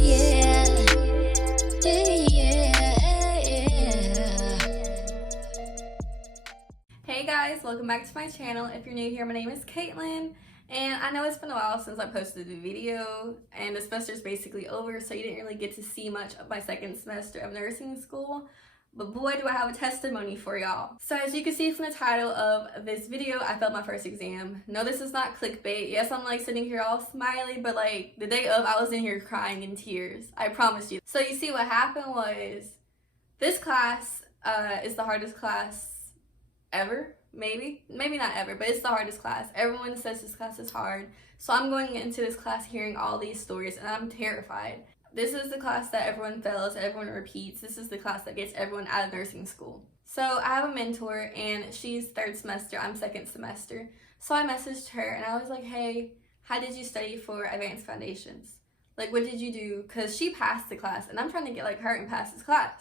yeah, yeah. Hey guys, welcome back to my channel. If you're new here, my name is Katelyn, and I know it's been a while since I posted a video, and the semester's basically over, so you didn't really get to see much of my second semester of nursing school. But boy, do I have a testimony for y'all. So as you can see from the title of this video, I failed my first exam. No, this is not clickbait. Yes, I'm like sitting here all smiley, but like the day of, I was in here crying in tears. I promise you. So you see what happened was, this class is the hardest class ever. Maybe not ever, but it's the hardest class. Everyone says this class is hard. So I'm going into this class hearing all these stories, and I'm terrified. This is the class that everyone fails, everyone repeats. This is the class that gets everyone out of nursing school. So I have a mentor, and she's third semester, I'm second semester. So I messaged her, and I was like, hey, how did you study for advanced foundations? Like, what did you do? Because she passed the class, and I'm trying to get like her and pass this class.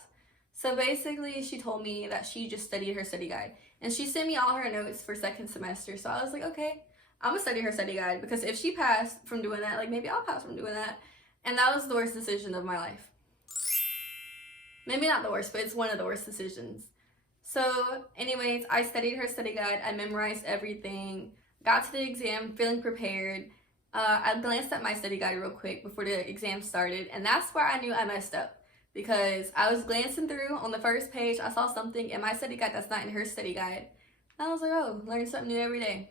So basically, she told me that she just studied her study guide, and she sent me all her notes for second semester. So I was like, okay, I'm gonna study her study guide, because if she passed from doing that, like maybe I'll pass from doing that. And that was the worst decision of my life. Maybe not the worst, but it's one of the worst decisions. So anyways, I studied her study guide. I memorized everything. Got to the exam feeling prepared. I glanced at my study guide real quick before the exam started. And that's where I knew I messed up. Because I was glancing through on the first page. I saw something in my study guide that's not in her study guide. And I was like, oh, learn something new every day.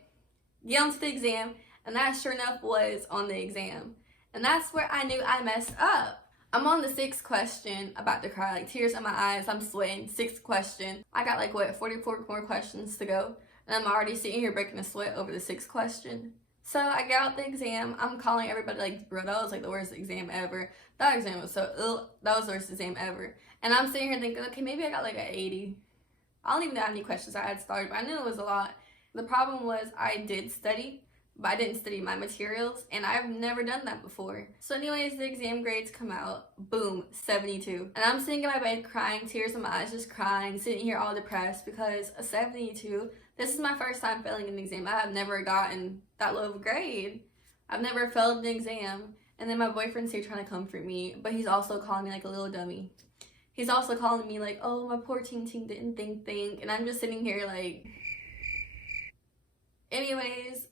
Get on to the exam. And that sure enough was on the exam. And that's where I knew I messed up. I'm on the 6th question, about to cry, like tears in my eyes, I'm sweating. 6th question. I got like, what, 44 more questions to go. And I'm already sitting here breaking a sweat over the 6th question. So I get out the exam. I'm calling everybody like, bro, that was like the worst exam ever. That exam was so ill. That was the worst exam ever. And I'm sitting here thinking, okay, maybe I got like an 80. I don't even know how many questions I had started, but I knew it was a lot. The problem was I did study, but I didn't study my materials, and I've never done that before. So anyways, the exam grades come out, boom, 72. And I'm sitting in my bed crying, tears in my eyes, just crying, sitting here all depressed because a 72, this is my first time failing an exam. I have never gotten that low of a grade. I've never failed an exam. And then my boyfriend's here trying to comfort me, but he's also calling me like a little dummy. He's also calling me like, oh, my poor ting didn't think. And I'm just sitting here like... Anyways,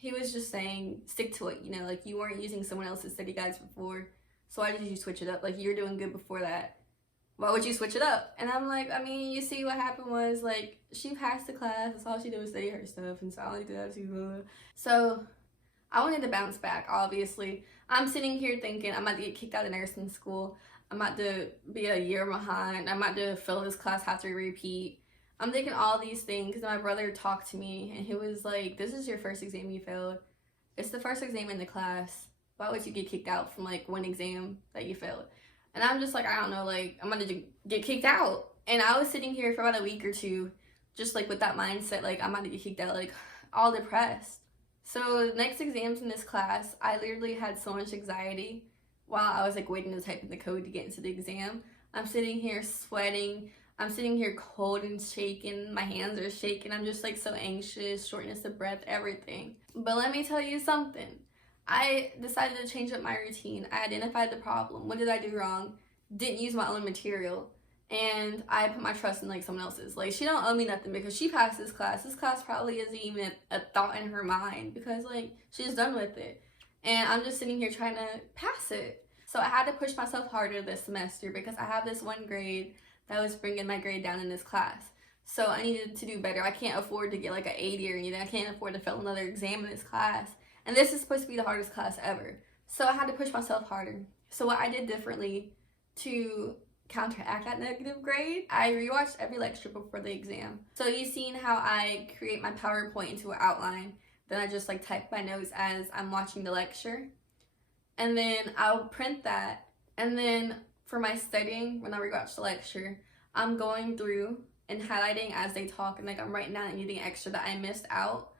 he was just saying, stick to it, you know, like you weren't using someone else's study guides before, so why did you switch it up? Like, you were doing good before that. Why would you switch it up? And I'm like, I mean, you see what happened was, like, she passed the class, that's all she did was study her stuff, and so I did that too. So, I wanted to bounce back, obviously. I'm sitting here thinking I'm about to get kicked out of nursing school, I'm about to be a year behind, I'm about to fail this class, have to repeat. I'm thinking all these things, and my brother talked to me, and he was like, this is your first exam you failed. It's the first exam in the class. Why would you get kicked out from, like, one exam that you failed? And I'm just like, I don't know, like, I'm gonna get kicked out. And I was sitting here for about a week or two, just, like, with that mindset, like, I'm about to get kicked out, like, all depressed. So, the next exams in this class, I literally had so much anxiety while I was, like, waiting to type in the code to get into the exam. I'm sitting here sweating. I'm sitting here cold and shaking, my hands are shaking, I'm just like so anxious, shortness of breath, everything. But let me tell you something. I decided to change up my routine. I identified the problem. What did I do wrong? Didn't use my own material. And I put my trust in like someone else's. Like, she don't owe me nothing because she passed this class. This class probably isn't even a thought in her mind because like she's done with it. And I'm just sitting here trying to pass it. So I had to push myself harder this semester because I have this one grade that was bringing my grade down in this class. So I needed to do better. I can't afford to get like an 80 or anything. I can't afford to fail another exam in this class. And this is supposed to be the hardest class ever. So I had to push myself harder. So what I did differently to counteract that negative grade, I rewatched every lecture before the exam. So you've seen how I create my PowerPoint into an outline. Then I just like type my notes as I'm watching the lecture. And then I'll print that. And then for my studying, when I rewatch the lecture, I'm going through and highlighting as they talk, and like I'm writing down anything extra that I missed out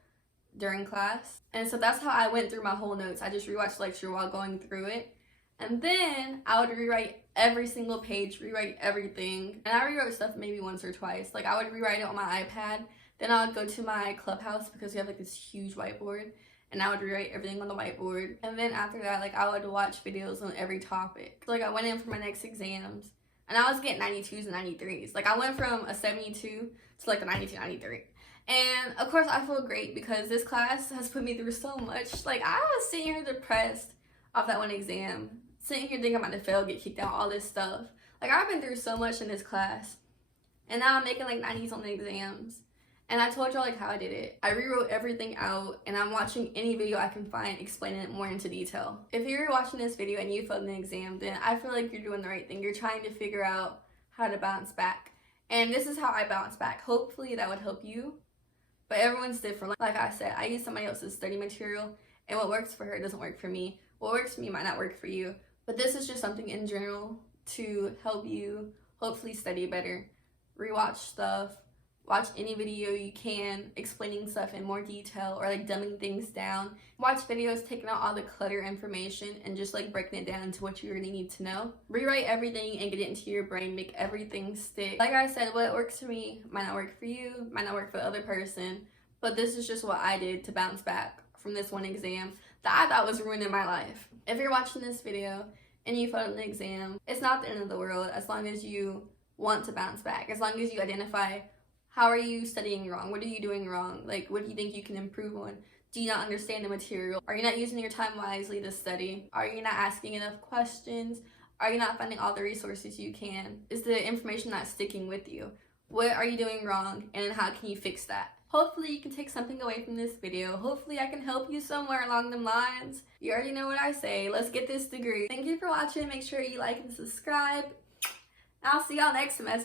during class. And so that's how I went through my whole notes. I just rewatched the lecture while going through it. And then I would rewrite every single page, rewrite everything. And I rewrote stuff maybe once or twice. Like, I would rewrite it on my iPad. Then I would go to my clubhouse because we have like this huge whiteboard. and I would rewrite everything on the whiteboard. And then after that, like, I would watch videos on every topic. So, like, I went in for my next exams, and I was getting 92s and 93s. Like, I went from a 72 to like a 92, 93. And of course I feel great because this class has put me through so much. Like, I was sitting here depressed off that one exam, sitting here thinking I'm about to fail, get kicked out, all this stuff. Like, I've been through so much in this class, and now I'm making like 90s on the exams. And I told y'all like how I did it. I rewrote everything out, and I'm watching any video I can find explaining it more into detail. If you're watching this video and you failed an exam, then I feel like you're doing the right thing. You're trying to figure out how to bounce back. And this is how I bounce back. Hopefully that would help you. But everyone's different. Like I said, I use somebody else's study material, and what works for her doesn't work for me. What works for me might not work for you. But this is just something in general to help you hopefully study better. Rewatch stuff. Watch any video you can explaining stuff in more detail or like dumbing things down. Watch videos taking out all the clutter information and just like breaking it down into what you really need to know. Rewrite everything and get it into your brain. Make everything stick. Like I said, what works for me might not work for you, might not work for the other person, but this is just what I did to bounce back from this one exam that I thought was ruining my life. If you're watching this video and you failed an exam, it's not the end of the world as long as you want to bounce back, as long as you identify how are you studying wrong? What are you doing wrong? Like, what do you think you can improve on? Do you not understand the material? Are you not using your time wisely to study? Are you not asking enough questions? Are you not finding all the resources you can? Is the information not sticking with you? What are you doing wrong, and how can you fix that? Hopefully you can take something away from this video. Hopefully I can help you somewhere along them lines. You already know what I say. Let's get this degree. Thank you for watching. Make sure you like and subscribe. I'll see y'all next semester.